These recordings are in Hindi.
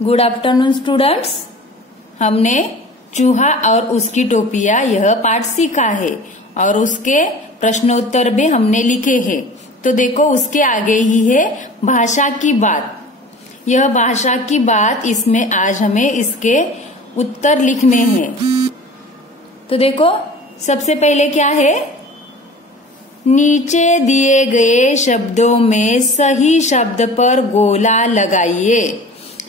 Good afternoon students. हमने चूहा और उसकी टोपियां यह पाठ सीखा है और उसके प्रश्नोत्तर भी हमने लिखे हैं। तो देखो उसके आगे ही है भाषा की बात। यह भाषा की बात, इसमें आज हमें इसके उत्तर लिखने हैं। तो देखो सबसे पहले क्या है, नीचे दिए गए शब्दों में सही शब्द पर गोला लगाइए।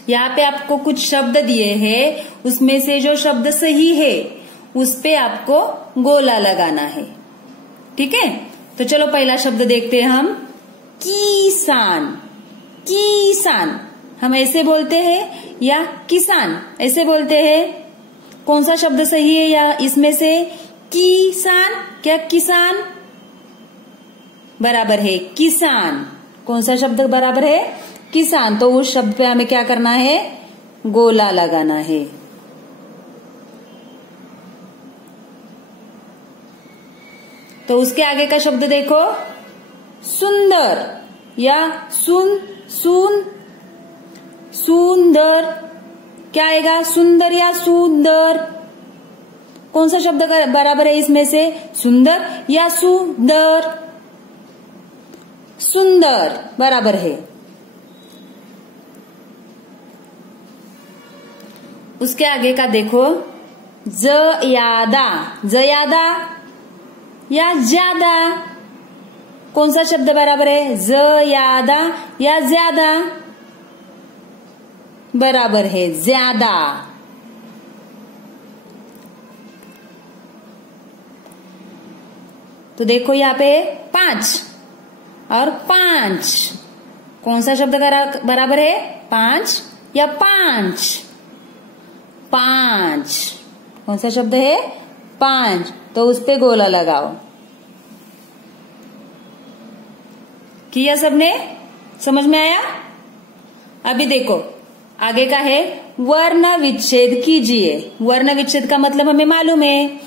यहाँ पे आपको कुछ शब्द दिए हैं, उसमें से जो शब्द सही है उस पे आपको गोला लगाना है। ठीक है, तो चलो पहला शब्द देखते हैं हम। किसान। किसान हम ऐसे बोलते हैं या किसान ऐसे बोलते हैं? कौन सा शब्द सही है या इसमें से? किसान क्या किसान बराबर है किसान। कौन सा शब्द बराबर है? किसान। तो उस शब्द पे हमें क्या करना है? गोला लगाना है। तो उसके आगे का शब्द देखो, सुंदर या सुंदर क्या आएगा? सुंदर या सुंदर? कौन सा शब्द बराबर है इसमें से? सुंदर या सुंदर? सुंदर बराबर है। उसके आगे का देखो, ज़्यादा। ज़्यादा या ज्यादा? कौन सा शब्द बराबर है? ज़्यादा या ज्यादा? बराबर है ज्यादा। तो देखो यहाँ पे 5 और 5। कौन सा शब्द बराबर है? 5 या 5? 5। कौन सा शब्द है? 5। तो उस पे गोला लगाओ। किया सबने? समझ में आया? अभी देखो आगे का है, वर्ण विच्छेद कीजिए। वर्ण विच्छेद का मतलब हमें मालूम है,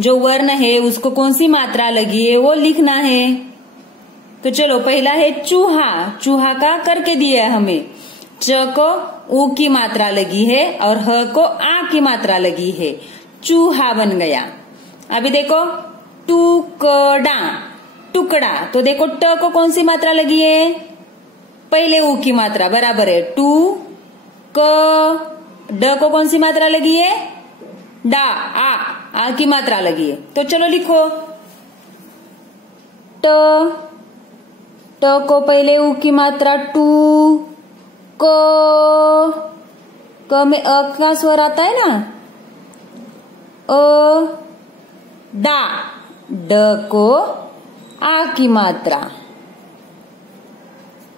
जो वर्ण है उसको कौन सी मात्रा लगी है वो लिखना है। तो चलो पहला है चूहा। चूहा का करके दिया है हमें। च को ऊ की मात्रा लगी है और ह को आ की मात्रा लगी है, चूहा बन गया। अभी देखो टुकड़ा। टुकड़ा। तो देखो ट को कौन सी मात्रा लगी है? पहले ऊ की मात्रा बराबर है टू क। ड को कौन सी मात्रा लगी है? डा। आ की मात्रा लगी है। तो चलो लिखो ट। ट को पहले ऊ की मात्रा टू। क में अ का स्वर आता है ना, अ। डा। ड को आ की मात्रा,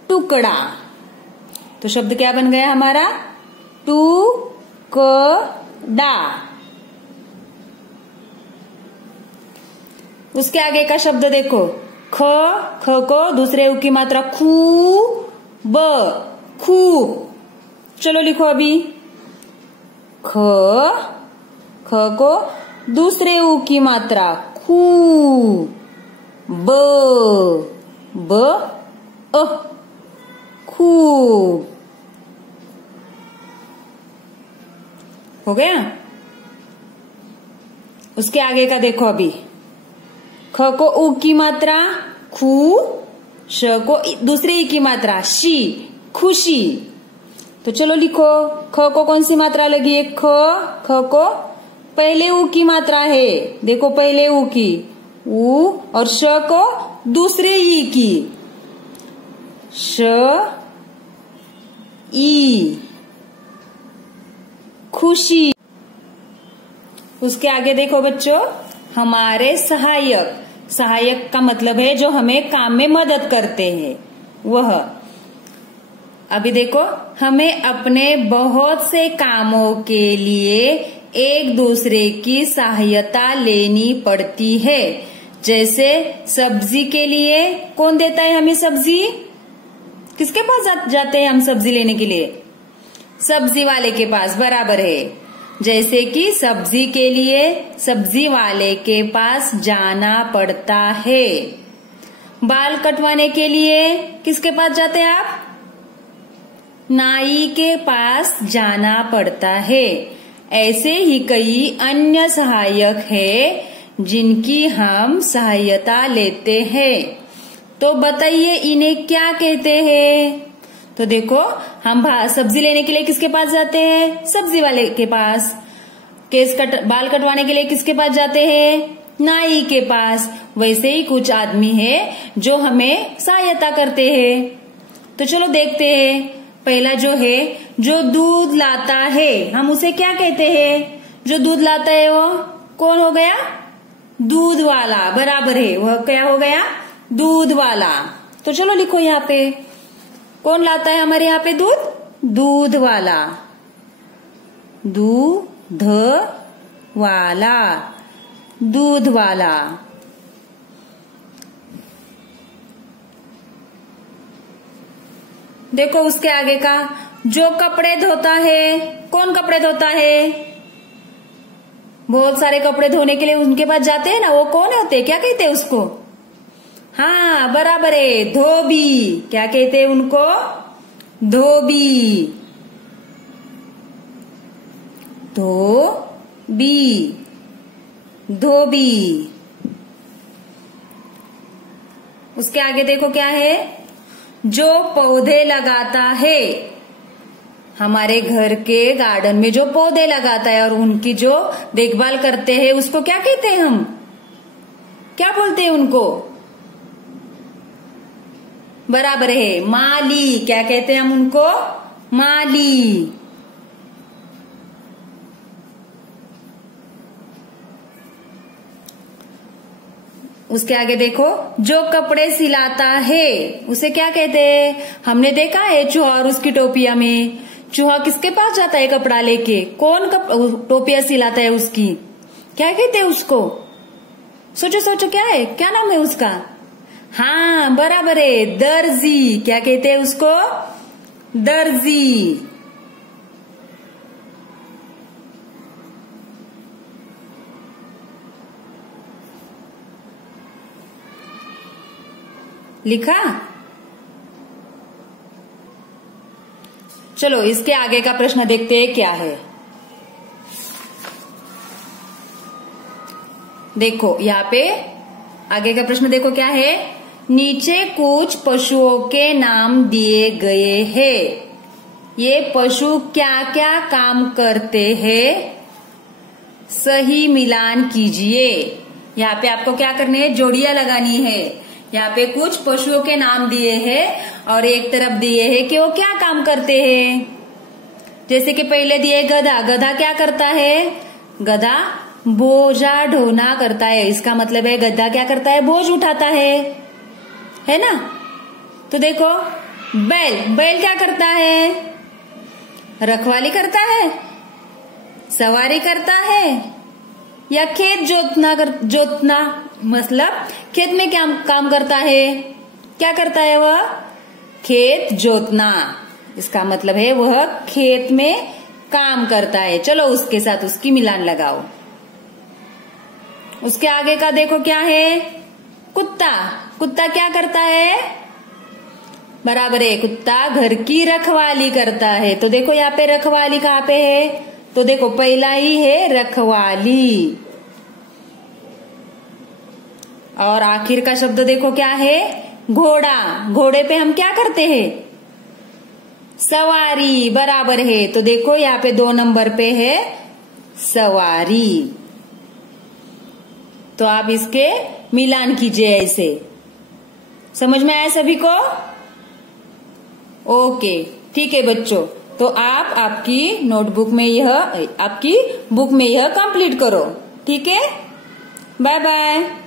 टुकड़ा। तो शब्द क्या बन गया हमारा? टुकड़ा। उसके आगे का शब्द देखो, ख। ख को दूसरे ऊ की मात्रा खू ब, खूब। चलो लिखो अभी ख। ख को दूसरे ऊ की मात्रा खू ब, ब अ, खूब। हो गया? उसके आगे का देखो अभी, ख को ऊ की मात्रा खू, श को दूसरे ई की मात्रा शी, खुशी। तो चलो लिखो, ख को कौन सी मात्रा लगी है? ख। ख को पहले ऊ की मात्रा है, देखो पहले ऊ की ऊ, और श को दूसरे ई की श ई, खुशी। उसके आगे देखो बच्चों, हमारे सहायक। सहायक का मतलब है जो हमें काम में मदद करते हैं वह। अभी देखो, हमें अपने बहुत से कामों के लिए एक दूसरे की सहायता लेनी पड़ती है। जैसे सब्जी के लिए कौन देता है हमें सब्जी? किसके पास जाते हैं हम सब्जी लेने के लिए? सब्जी वाले के पास, बराबर है। जैसे कि सब्जी के लिए सब्जी वाले के पास जाना पड़ता है। बाल कटवाने के लिए किसके पास जाते हैं आप? नाई के पास जाना पड़ता है। ऐसे ही कई अन्य सहायक है जिनकी हम सहायता लेते हैं। तो बताइए इन्हें क्या कहते हैं? तो देखो, हम सब्जी लेने के लिए किसके पास जाते हैं? सब्जी वाले के पास। बाल कटवाने के लिए किसके पास जाते हैं? नाई के पास। वैसे ही कुछ आदमी है जो हमें सहायता करते हैं। तो चलो देखते हैं। पहला जो है, जो दूध लाता है, हम उसे क्या कहते हैं? जो दूध लाता है वो कौन हो गया? दूध वाला। बराबर है, वह क्या हो गया? दूध वाला। तो चलो लिखो यहाँ पे, कौन लाता है हमारे यहाँ पे दूध? दूध वाला। दूध वाला, दूध वाला। देखो उसके आगे का, जो कपड़े धोता है, कौन कपड़े धोता है? बहुत सारे कपड़े धोने के लिए उनके पास जाते हैं ना, वो कौन होते हैं? क्या कहते हैं उसको? हाँ बराबर है, धोबी। क्या कहते हैं उनको? धोबी। धोबी, धोबी। उसके आगे देखो क्या है, जो पौधे लगाता है। हमारे घर के गार्डन में जो पौधे लगाता है और उनकी जो देखभाल करते हैं, उसको क्या कहते हैं हम? क्या बोलते हैं उनको? बराबर है, माली। क्या कहते हैं हम उनको? माली। उसके आगे देखो, जो कपड़े सिलाता है, उसे क्या कहते हैं? हमने देखा है चूहा और उसकी टोपिया में। चूहा किसके पास जाता है कपड़ा लेके? कौन टोपिया सिलाता है उसकी? क्या कहते हैं उसको? सोचो सोचो, क्या है? क्या नाम है उसका? हाँ बराबर है, दर्जी। क्या कहते हैं उसको? दर्जी। लिखा? चलो इसके आगे का प्रश्न देखते हैं क्या है। देखो यहाँ पे आगे का प्रश्न देखो क्या है। नीचे कुछ पशुओं के नाम दिए गए हैं। ये पशु क्या क्या काम करते हैं? सही मिलान कीजिए। यहाँ पे आपको क्या करनी है? जोड़ियां लगानी है। यहाँ पे कुछ पशुओं के नाम दिए हैं और एक तरफ दिए हैं कि वो क्या काम करते हैं। जैसे कि पहले दिए गधा। गधा क्या करता है? गधा बोझा ढोना करता है। इसका मतलब है गधा क्या करता है? बोझ उठाता है ना। तो देखो बैल। बैल क्या करता है? रखवाली करता है, सवारी करता है, या खेत जोतना मतलब खेत में क्या काम करता है? क्या करता है वह? खेत जोतना। इसका मतलब है वह खेत में काम करता है। चलो उसके साथ उसकी मिलान लगाओ। उसके आगे का देखो क्या है? कुत्ता। कुत्ता क्या करता है? बराबर है, कुत्ता घर की रखवाली करता है। तो देखो यहाँ पे रखवाली कहाँ पे है? तो देखो पहला ही है रखवाली। और आखिर का शब्द देखो क्या है? घोड़ा। घोड़े पे हम क्या करते हैं? सवारी। बराबर है। तो देखो यहाँ पे 2 नंबर पे है सवारी। तो आप इसके मिलान कीजिए ऐसे। समझ में आया सभी को? ओके ठीक है बच्चों। तो आप आपकी नोटबुक में आपकी बुक में यह कंप्लीट करो। ठीक है, बाय बाय।